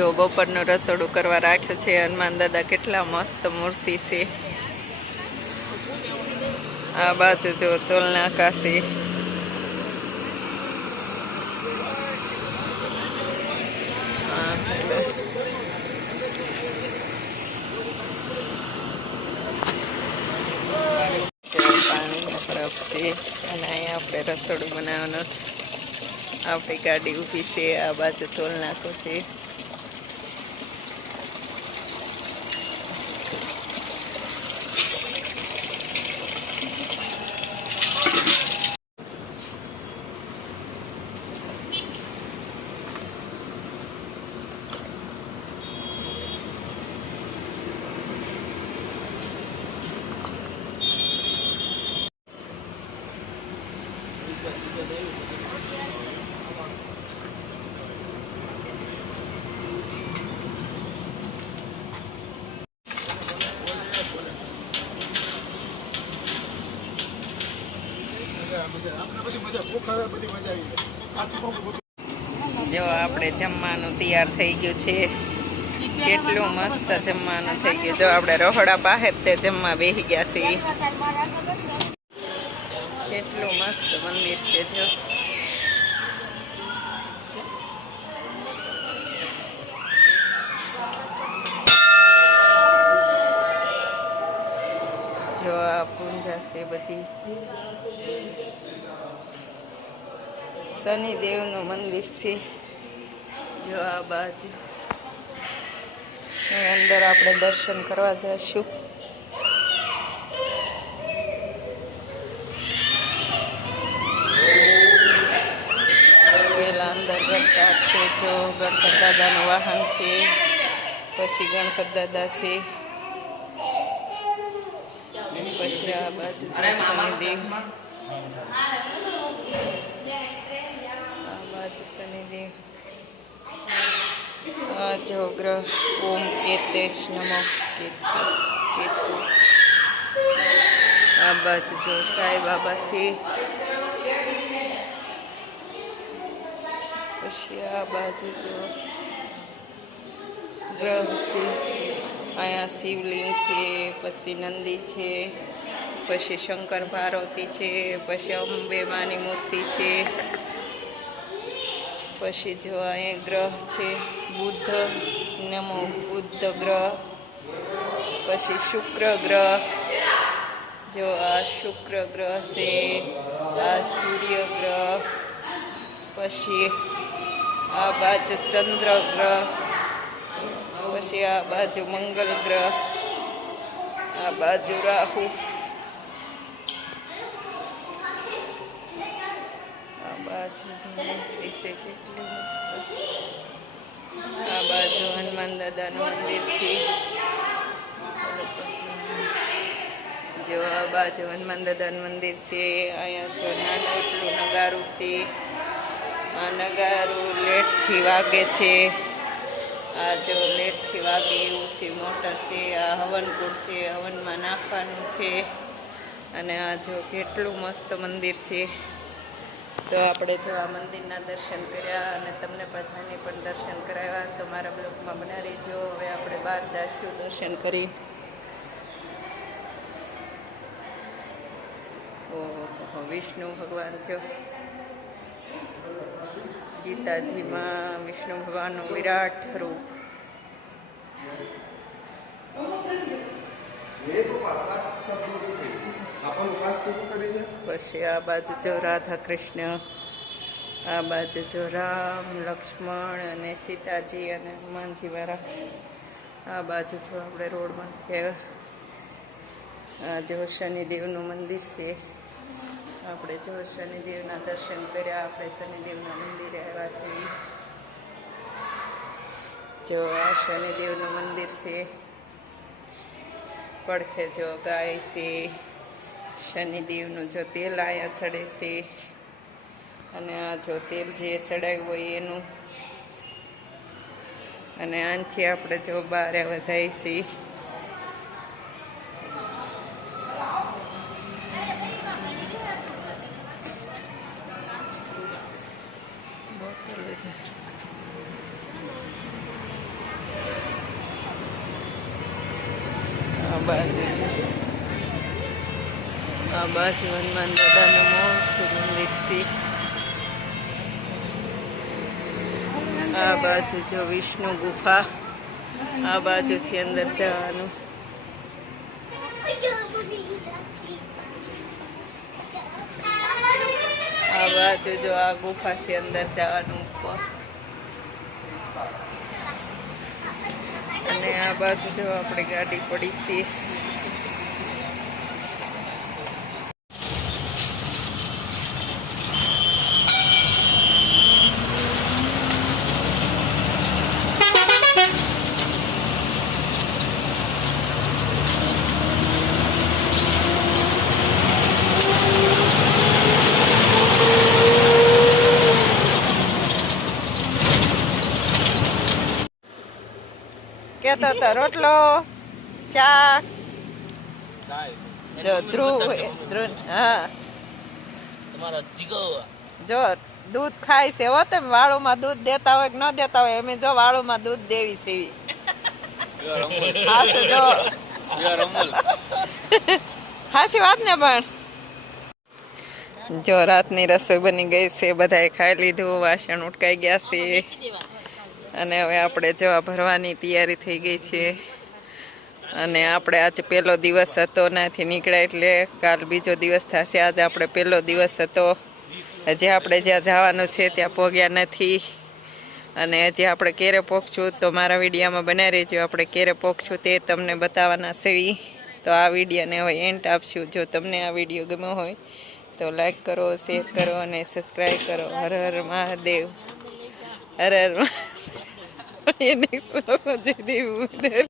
ઉપરનું રસોડું કરવા રાખ્યું છે, હનુમાન દાદા કેટલા મસ્ત મૂર્તિ છે. આ બાજુ જો તોલના કાશી પાણીનો બરફ છે. અને અહીંયા આપણે રસોડું બનાવવાનું છે. આપણી ગાડી ઊભી છે, આ બાજુ તોલ નાખો છે. જો આપણે જમવાનું તૈયાર થઈ ગયું છે. કેટલું મસ્ત જમવાનું થઈ ગયું. જો આપણે રહોડા બહાર તે જમવા બેસી ગયા છીએ. કેટલું મસ્ત મંદિર છે જો. જો આ પૂંજા છે બધી. શનિદેવનું મંદિર છે. જો આ બાજુ. અંદર આપણે દર્શન કરવા જઈશું પેલા અંદર ગણતા જો ગણપત દાદાનું વાહન છે પછી ગણપત દાદા છે. પછી આ બાજુ શનિદેવ. બાજુ શનિદેવ જો ગ્રહ ઓમ કેતેશ નમો કેતુ કેતુ આ બાજુ જો સાઈ બાબા પછી આ બાજુ જો ગ્રહ છે અહીંયા શિવલિંગ છે પછી નંદી છે પછી શંકર પાર્વતી છે, પછી અંબે માની મૂર્તિ છે, પછી જો અહીંયા ગ્રહ છે, બુદ્ધ, નમો બુદ્ધ ગ્રહ, પછી શુક્ર ગ્રહ. જો આ શુક્ર ગ્રહ છે, આ સૂર્ય ગ્રહ, પછી આ બાજુ ચંદ્ર ગ્રહ, પછી આ બાજુ મંગલ ગ્રહ, આ બાજુ રાહુ આ બાજુ મૂર્તિ કેટલી મસ્ત આ બાજુ હનુમાન દાદાનું મંદિર છે જો આ બાજુ હનુમાન દાદાનું મંદિર છે અહીંયા જો નાનું એટલું નગારું છે આ નગારું લેટથી વાગે છે આ જો લેટથી વાગે એવું છે, મોટર છે, આ હવનકુંડ છે, હવનમાં નાખવાનું છે, અને આ જો કેટલું મસ્ત મંદિર છે. તો આપણે જો આ મંદિરના દર્શન કર્યા અને તમને બધાને પણ દર્શન કરાવ્યા. તો મારા બ્લોગમાં બના જો હવે આપણે બહાર જઈશું દર્શન કરી. ઓહો, વિષ્ણુ ભગવાન જો. ગીતાજીમાં વિષ્ણુ ભગવાનનું વિરાટ રૂપ. પછી આ બાજુ જો રાધા કૃષ્ણ આ બાજુ જો રામ લક્ષ્મણ અને સીતાજી અને હનુમાનજી મહારાજ આ બાજુ જો આપણે રોડમાં આવ્યા આ જો શનિદેવનું મંદિર છે આપણે જો શનિદેવના દર્શન કર્યા આપણે શનિદેવના મંદિરે આવ્યા છીએ જો આ શનિદેવનું મંદિર છે પડખે જો ગાય છે, શનિદેવનું જો તેલ અહીંયા ચડે છે, અને આ જો તેલ જે ચડાવ્યું હોય એનું. અને આનથી આપણે જો બહાર જાય છીએ બોટલ બાજુ છે. આ બાજુ હનુમાન દાદાનું મોટું મંદિર છે. આ બાજુ જો વિષ્ણુ ગુફા, આ બાજુથી અંદર જવાનું. આ બાજુ જો આ ગુફાથી અંદર જવાનું ઉપર. અને આ બાજુ જો આપણી ગાડી પડી છે. કેતો તો રોટલો શાક જો ધ્રુવ ધ્રુવ હા જો દૂધ ખાય છે હો તમે વાળુમાં દૂધ દેતા હોય કે ન દેતા હોય અમે જો વાળુમાં દૂધ દેવી સેવી જો હાસી વાત ને પણ જો રાતની રસોઈ બની ગઈ છે બધાએ ખાઈ લીધું વાસણ ઉટકાઈ ગયા છે અને હવે આપણે જવા ભરવાની તૈયારી થઈ ગઈ છે. અને આપણે આજે પહેલો દિવસ હતો નાથી નીકળ્યા એટલે કાલ બીજો દિવસ થશે. આજે આપણે પહેલો દિવસ હતો. હજી આપણે જ્યાં જવાનું છે ત્યાં પહોંચ્યા નથી. અને હજી આપણે ક્યારે પહોંચશું તો મારા વિડીયામાં બનાવી રહેજો. આપણે ક્યારે પહોંચશું તે તમને બતાવવાના સેવી તો આ વિડીયોને હવે એન્ડ આપશું. જો તમને આ વીડિયો ગમ્યો હોય તો લાઈક કરો શેર કરો અને સબસ્ક્રાઈબ કરો. હર હર મહાદેવ. હર હર મહાદેવ. એ નેક્સ્ટ જય દેવ